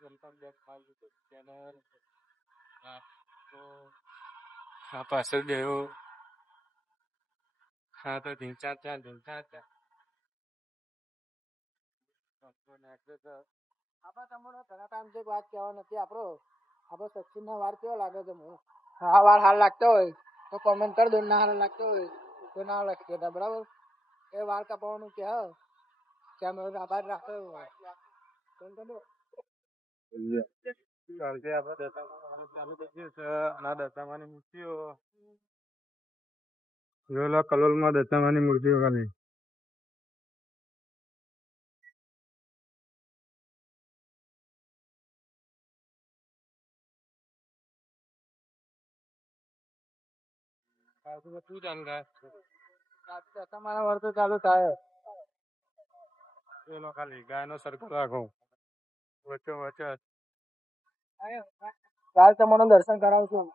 Welcome back my YouTube channel. તો આ પાછળ ગયો હા તો ઢીંચા આપડે તમને ઘણા ટાઈમથી વાત કહેવા નથી. આપડો સચિન નો વાર કેવો લાગે છે? હા વાર હાલ લાગતો હોય તો કોમેન્ટ કરી દો, ના હાલ લાગતો હોય તો ના લખી દેતા. બરાબર, એ વાર કપાવવાનું કે કેમેરો આભાર રાખો. કાલથી આપડે દશામાં ચાલુ થઈ ગયું છે અને આ દશામાની મૂર્તિઓ જોયેલા કલોલમાં દશામાની મૂર્તિઓ ખાલી શું ચાલુ થાય? દશામાના વાર તો ચાલુ થાય. જોયેલો ખાલી ગાયનો સરખો રાખો વચ્ચો વચ્ચે. કાલ તમને દર્શન કરાવશું.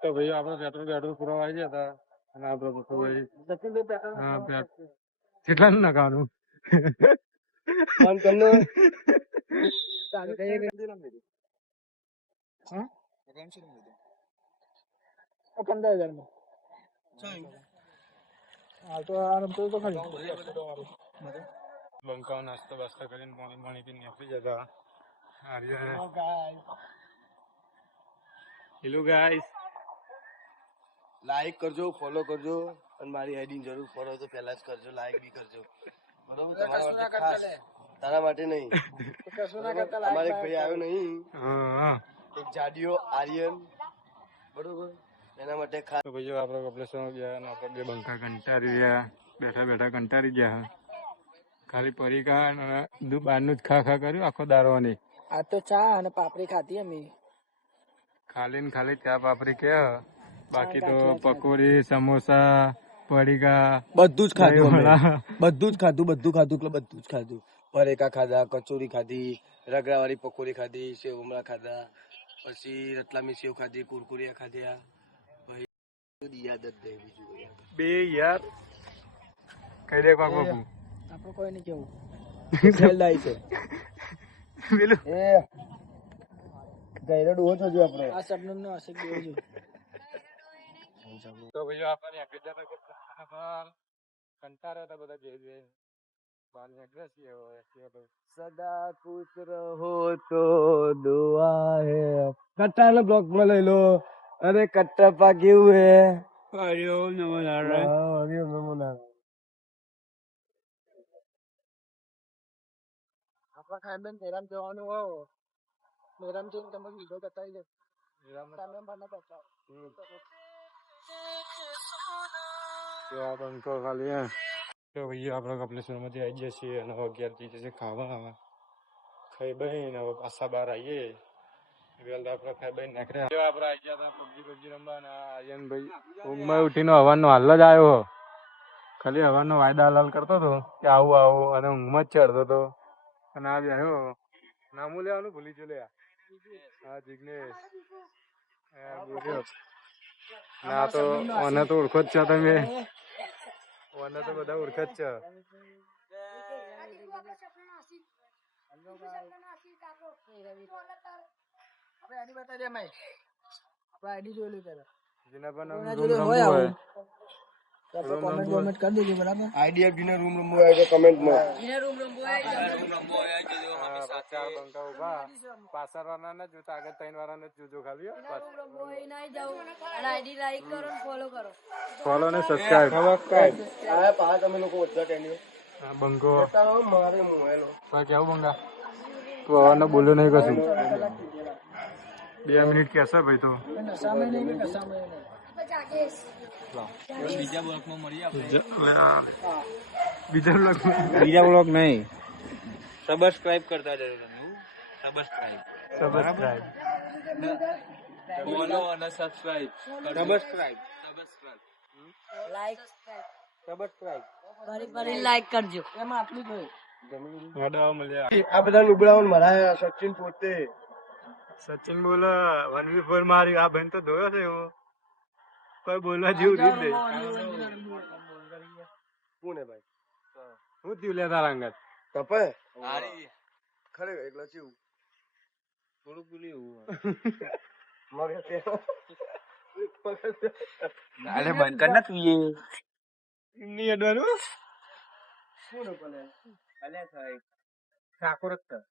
તો ભાઈ આપડે પેટ્રોલ પૂરા આવી ગયા હતા અને આપડે કેટલા નખાવાનું બંકાઓ નાસ્તો બાસ્તો કરીને પાણી પીને નીકળી જતા. હેલો ગાઈસ, લાઈક કરજો, ફોલો કરજો અને મારી આઈડી જરૂર ફોલો તો પહેલા જ કરજો, લાઈક બી કરજો. બરોબર, તમારા માટે ખાસ, તારા માટે નહીં. અમારે એક ભાઈ આવ્યો નહીં, એક જાડિયો આર્યન, બરોબર, એના માટે ખાસ. તો ભાઈઓ આપણે કપલેશ્વર ગયા અને આપણે બે બંકા કંટાળી ગયા, બેઠા કંટાળી ગયા. ખાલી પરીકા અને બહારનું જ ખા કર્યું આખો દારોની. આ તો ચા અને પાપડી ખાધી અમે. ખાલી ચા પાપડી કે બાકી તો પકોડી, સમોસા, પડીકા બધું જ ખાધું, બધું જ ખાધું. પરેકા ખાધા, કચોરી ખાધી, રગડાવાળી પકોડી ખાધી, સેવ ઉમરા ખાધા, પછી રતલામી સેવ ખાધી, કુરકુરિયા ખાધ્યા. યાદ જ નહીં બીજું બે યાર કઈ દે બાપુ આપણે કોઈ નહીં કેવું છે પેલું ગયરો ડોહો છો આપણે. આ શબનમ નો આશિક દેવો જો. તો ભાઈઓ આપણે કંટાળ્યા હતા બધા જે સદા ખુશ રહો તો દુઆ હે. કટ્ટા નો બ્લોક માં લઈ લો. અરે કટ્ટા કેવું હે? હરિઓમ નમો નારાયણ. હરિઓમ નમો નારાયણ. આપણા ખાનદાન મેરામ જવાનું હોય, મેરામ જઈને તમે વિડીયો બતાવી દે. ખાલી તો ભાઈ આપણે કપલેશ્વર માંથી આવી જઈએ છીએ અને 11 થઈ જશે ખાવા. ખાઈ બહીને હવે પાછા બહાર આવીએ. આપણે ખાઈ બહીને નીકળ્યા. આપણે આવી ગયા હતા પબજી રમવા અને આર્યનભાઈ ઊંઘમાં ઉઠીને હવાનો હાલ જ આવ્યો. ખાલી હવાનો વાયદા હલાલ કરતો હતો કે આવું અને ઊંઘમાં જ ચડતો હતો અને આ આવ્યો. નામું લેવાનું ભૂલી જો લે. હા જિગ્નેશ ના તો મને તો ઓળખો જ છો તમે. મને તો બધા ઓળખે જ છે. આઈડી જોઈ લો પેલા. જેના પર હોય કોમેન્ટ કરી દેજો. બરાબર, આઈડીએફ ને રૂમ રમવો હોય તો કમેન્ટમાં. ચાર બંકા ઉભા પાછળ વાળાને જ જોતા આગળ 3 વાળાને જ જોજો ખાલી. ફોલો ને સબસ્ક્રાઇબ. આ પા તમે લોકો ઓછા ટેન્ડિયો બંકો મારે મોબાઈલ પર કેવું બંગા તું હવાનો બોલ્યો નહીં કશું. 2 મિનિટ કેસે ભાઈ તો બીજા બ્લોક નહીં. સબસ્ક્રાઇબ કરતા જજો તમે. સબસ્ક્રાઇબ ફોલો અને સબસ્ક્રાઇબ. લાઈક કરજો. એમાં આટલું જ હોય. આ બધા લુગડાઓ મારા સચિન પોતે. સચિન બોલે 1v4 મારી. આ બેન તો ધોયો છે એવો કોઈ બોલવા જેવું રીત નહીં. કોણ હે ભાઈ? હું થયું લે તારા અંગત તપે ખરેખર એકલા ચેવું થોડું પેલું મગજ અરે બંધ કર ના તું એ નહીં અડવાનું શું ને પણ અલ્યા સાહેબ ઠાકોર જ